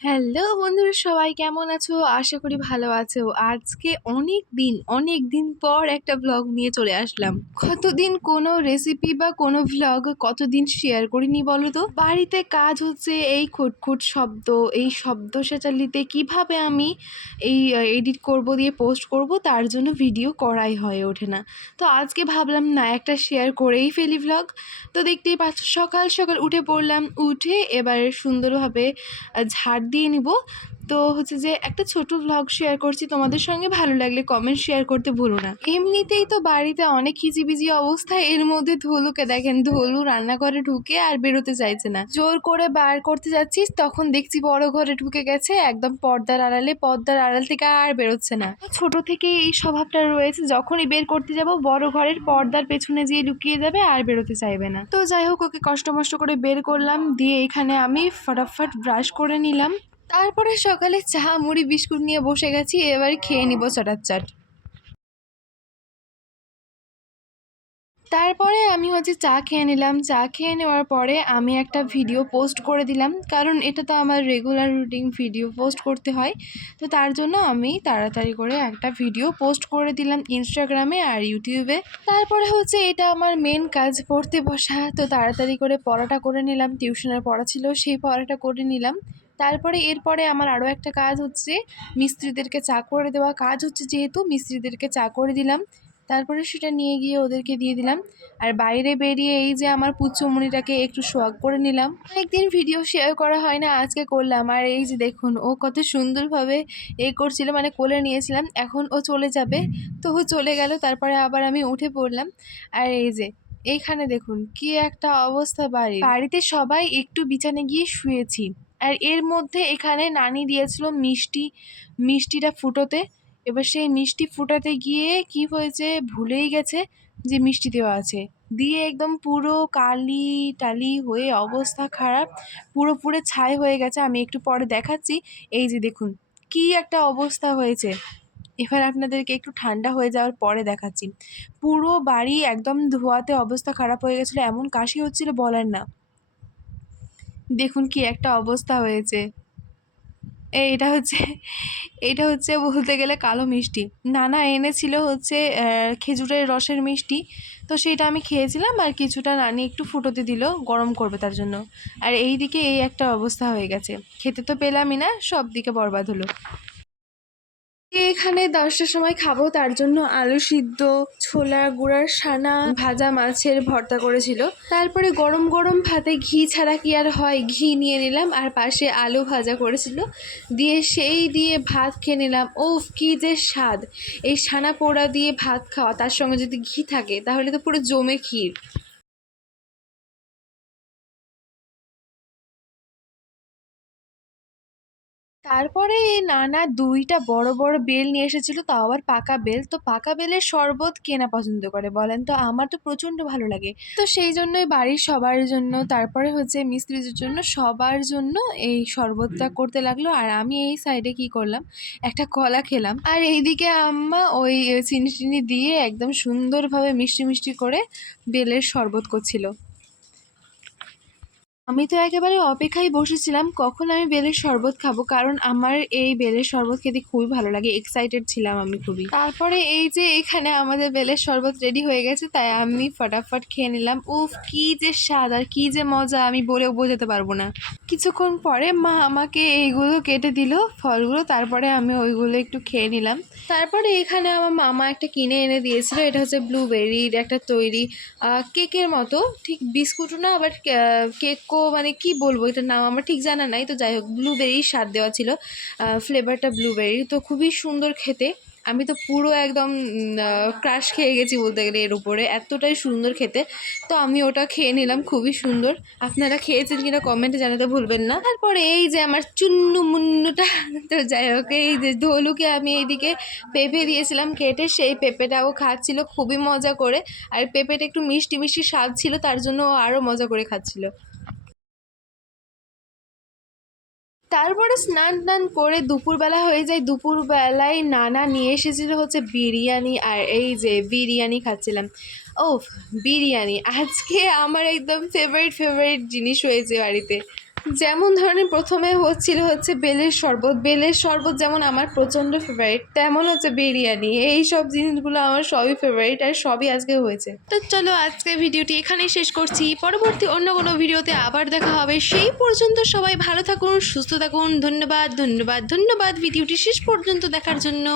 Hello বন্ধুরা সবাই, কেমন আছো? আশা করি ভালো আছো। আজকে অনেক দিন অনেক দিন পর একটা ব্লগ নিয়ে চলে আসলাম। কতদিন কোনো রেসিপি বা কোনো ভ্লগ কতদিন শেয়ার করিনি বলো তো? বাড়িতে কাজ হচ্ছে, এই খুটখুট শব্দ, এই শব্দ সেচালিতে কীভাবে আমি এই এডিট করব, দিয়ে পোস্ট করব, তার জন্য ভিডিও করাই হয়ে ওঠে না। তো আজকে ভাবলাম, না, একটা শেয়ার করেই ফেলি ভ্লগ তো দেখতেই পাচ্ছ, সকাল সকাল উঠে পড়লাম, উঠে এবার সুন্দরভাবে ঝাড় দিয়ে নিব। তো হচ্ছে যে একটা ছোট ভ্লগ শেয়ার করছি, তোমাদের সঙ্গে ভালো লাগলে কমেন্ট শেয়ার করতে ভুলো না। এমনিতেই তো বাড়িতে অনেক খিচিবিজি অবস্থা এর মধ্যে ধুলুকে দেখেন, ধুলু রান্নাঘরে ঢুকে আর বেরোতে চাইছে না। জোর করে বার করতে যাচ্ছিস, তখন দেখছি বড় ঘরে ঢুকে গেছে, একদম পর্দার আড়ালে, পর্দার আড়াল থেকে আর বেরোচ্ছে না। ছোট থেকে এই স্বভাবটা রয়েছে, যখনই বের করতে যাব, বড় ঘরের পর্দার পেছনে যেয়ে লুকিয়ে যাবে আর বেরোতে চাইবে না। তো যাই হোক, ওকে কষ্ট মষ্ট করে বের করলাম, দিয়ে এখানে আমি ফটাফট ব্রাশ করে নিলাম। তারপরে সকালে চা, মুড়ি, বিস্কুট নিয়ে বসে গেছি, এবার খেয়ে নিব চটাচ্চাট। তারপরে আমি হচ্ছে চা খেয়ে নিলাম। চা খেয়ে নেওয়ার পরে আমি একটা ভিডিও পোস্ট করে দিলাম, কারণ এটা তো আমার রেগুলার রুটিন ভিডিও পোস্ট করতে হয়। তো তার জন্য আমি তাড়াতাড়ি করে একটা ভিডিও পোস্ট করে দিলাম ইনস্টাগ্রামে আর ইউটিউবে তারপরে হচ্ছে এটা আমার মেন কাজ, পড়তে বসা। তো তাড়াতাড়ি করে পড়াটা করে নিলাম। টিউশনের পড়া ছিল, সেই পড়াটা করে নিলাম। তারপরে এরপরে আমার আরও একটা কাজ হচ্ছে, মিস্ত্রিদেরকে চা করে দেওয়া কাজ হচ্ছে যেহেতু মিস্ত্রিদেরকে চা করে দিলাম। তারপরে সেটা নিয়ে গিয়ে ওদেরকে দিয়ে দিলাম। আর বাইরে বেরিয়ে এই যে আমার পুচ্চমণিটাকে একটু সোয়াগ করে নিলাম। একদিন ভিডিও শেয়ার করা হয় না, আজকে করলাম। আর এই যে দেখুন, ও কত সুন্দরভাবে এ করছিল মানে কোলে নিয়েছিলাম। এখন ও চলে যাবে। তো ও চলে গেল, তারপরে আবার আমি উঠে পড়লাম। আর এই যে, এইখানে দেখুন, কি একটা অবস্থা বাড়ি। বাড়িতে সবাই একটু বিছানে গিয়ে শুয়েছি। আর এর মধ্যে এখানে নানি দিয়েছিল মিষ্টি, মিষ্টিটা ফুটোতে। এবার সেই মিষ্টি ফুটাতে গিয়ে কি হয়েছে ভুলেই গেছে যে মিষ্টি দেওয়া আছে। দিয়ে একদম পুরো কালি টালি হয়ে অবস্থা খারাপ পুরো পুরো ছাই হয়ে গেছে। আমি একটু পরে দেখাচ্ছি। এই যে দেখুন, কি একটা অবস্থা হয়েছে। এবার আপনাদেরকে একটু ঠান্ডা হয়ে যাওয়ার পরে দেখাচ্ছি। পুরো বাড়ি একদম ধোয়াতে অবস্থা খারাপ হয়ে গেছিল, এমন কাশি হচ্ছিল বলার না। দেখুন কি একটা অবস্থা হয়েছে। এটা হচ্ছে এটা হচ্ছে বলতে গেলে কালো মিষ্টি। নানা এনেছিল হচ্ছে খেজুরের রসের মিষ্টি। তো সেটা আমি খেয়েছিলাম আর কিছুটা নানি একটু ফুটোতে দিল, গরম করবে তার জন্য। আর এই দিকে এই একটা অবস্থা হয়ে গেছে। খেতে তো পেলামই না সব দিকে বরবাদ হলো। এখানে দশটার সময় খাব, তার জন্য আলু সিদ্ধ ছোলা গুঁড়ার সানা ভাজা মাছের ভর্তা করেছিল। তারপরে গরম গরম ভাতে ঘি ছাড়া কি আর হয়? ঘি নিয়ে নিলাম আর পাশে আলু ভাজা করেছিল। দিয়ে সেই দিয়ে ভাত খেয়ে নিলাম। ওফ কি যে স্বাদ! এই সানা পোড়া দিয়ে ভাত খাওয়া, তার সঙ্গে যদি ঘি থাকে, তাহলে তো পুরো জমে ক্ষীর। তারপরে এই নানা দুইটা বড় বড় বেল নিয়ে এসেছিল, তাও আবার পাকা বেল। তো পাকা বেলের শরবত কেনা পছন্দ করে বলেন তো? আমার তো প্রচণ্ড ভালো লাগে। তো সেই জন্যই বাড়ির সবার জন্য, তারপরে হচ্ছে মিস্ত্রিদের জন্য সবার জন্য এই শরবতটা করতে লাগল। আর আমি এই সাইডে কি করলাম? একটা কলা খেলাম। আর এইদিকে আম্মা ওই চিনি চিনি দিয়ে একদম সুন্দরভাবে মিষ্টি মিষ্টি করে বেলের শরবত করছিল। আমি তো একেবারে অপেক্ষায় বসেছিলাম, কখন আমি বেলের শরবত খাব? কারণ আমার এই বেলের শরবত খেতে খুবই ভালো লাগে এক্সাইটেড ছিলাম আমি খুবই। তারপরে এই যে এখানে আমাদের বেলের শরবত রেডি হয়ে গেছে, তাই আমি ফটাফট খেয়ে নিলাম। উফ, কি যে স্বাদ আর কি যে মজা, আমি বলেও বোঝাতে পারব না। কিছুক্ষণ পরে মা আমাকে এইগুলো কেটে দিল, ফলগুলো, তারপরে আমি ওইগুলো একটু খেয়ে নিলাম। তারপরে এখানে আমার মামা একটা কিনে এনে দিয়েছিল, এটা হচ্ছে ব্লুবেরির একটা তৈরি কেকের মতো, ঠিক বিস্কুটও না আবার কেকও মানে কি বলব, এটার নাম আমার ঠিক জানা নাই। তো যাই হোক ব্লুবেরির স্বাদ দেওয়া ছিল। ফ্লেভারটা ব্লুবেরির তো খুবই সুন্দর খেতে। আমি তো পুরো একদম ক্রাশ খেয়ে গেছি বলতে গেলে এর উপরে। এতটাই সুন্দর খেতে। তো আমি ওটা খেয়ে নিলাম, খুবই সুন্দর। আপনারা খেয়েছেন কিনা কমেন্টে জানাতে ভুলবেন না। তারপরে এই যে আমার চুন্নু মুন্নুটা, তো যাই হোক, এই যে ধলুকে আমি এইদিকে পেঁপে দিয়েছিলাম, কেটে সেই পেঁপেটাও খাচ্ছিল, খুবই মজা করে। আর পেঁপেটা একটু মিষ্টি মিষ্টি স্বাদ ছিল, তার জন্য আরও মজা করে খাচ্ছিল। তারপরে স্নান টান করে দুপুরবেলা হয়ে যায়। দুপুরবেলায় নানা নিয়ে এসেছিল হচ্ছে বিরিয়ানি আর এই যে বিরিয়ানি খাচ্ছিলাম। ও বিরিয়ানি। আজকে আমার একদম ফেভারিট ফেভারিট জিনিস হয়েছে বাড়িতে। যেমন ধরনের প্রথমে হচ্ছিল হচ্ছে বেলের শরবত। বেলের শরবত যেমন আমার প্রচণ্ড ফেভারিট তেমন হচ্ছে বিরিয়ানি। এই সব জিনিসগুলো আমার সবই ফেভারিট আর সবই আজকে হয়েছে। তো চলো আজকে ভিডিওটি এখানেই শেষ করছি। পরবর্তী অন্য কোনো ভিডিওতে আবার দেখা হবে। সেই পর্যন্ত সবাই ভালো থাকুন, সুস্থ থাকুন। ধন্যবাদ ধন্যবাদ ধন্যবাদ ভিডিওটি শেষ পর্যন্ত দেখার জন্য।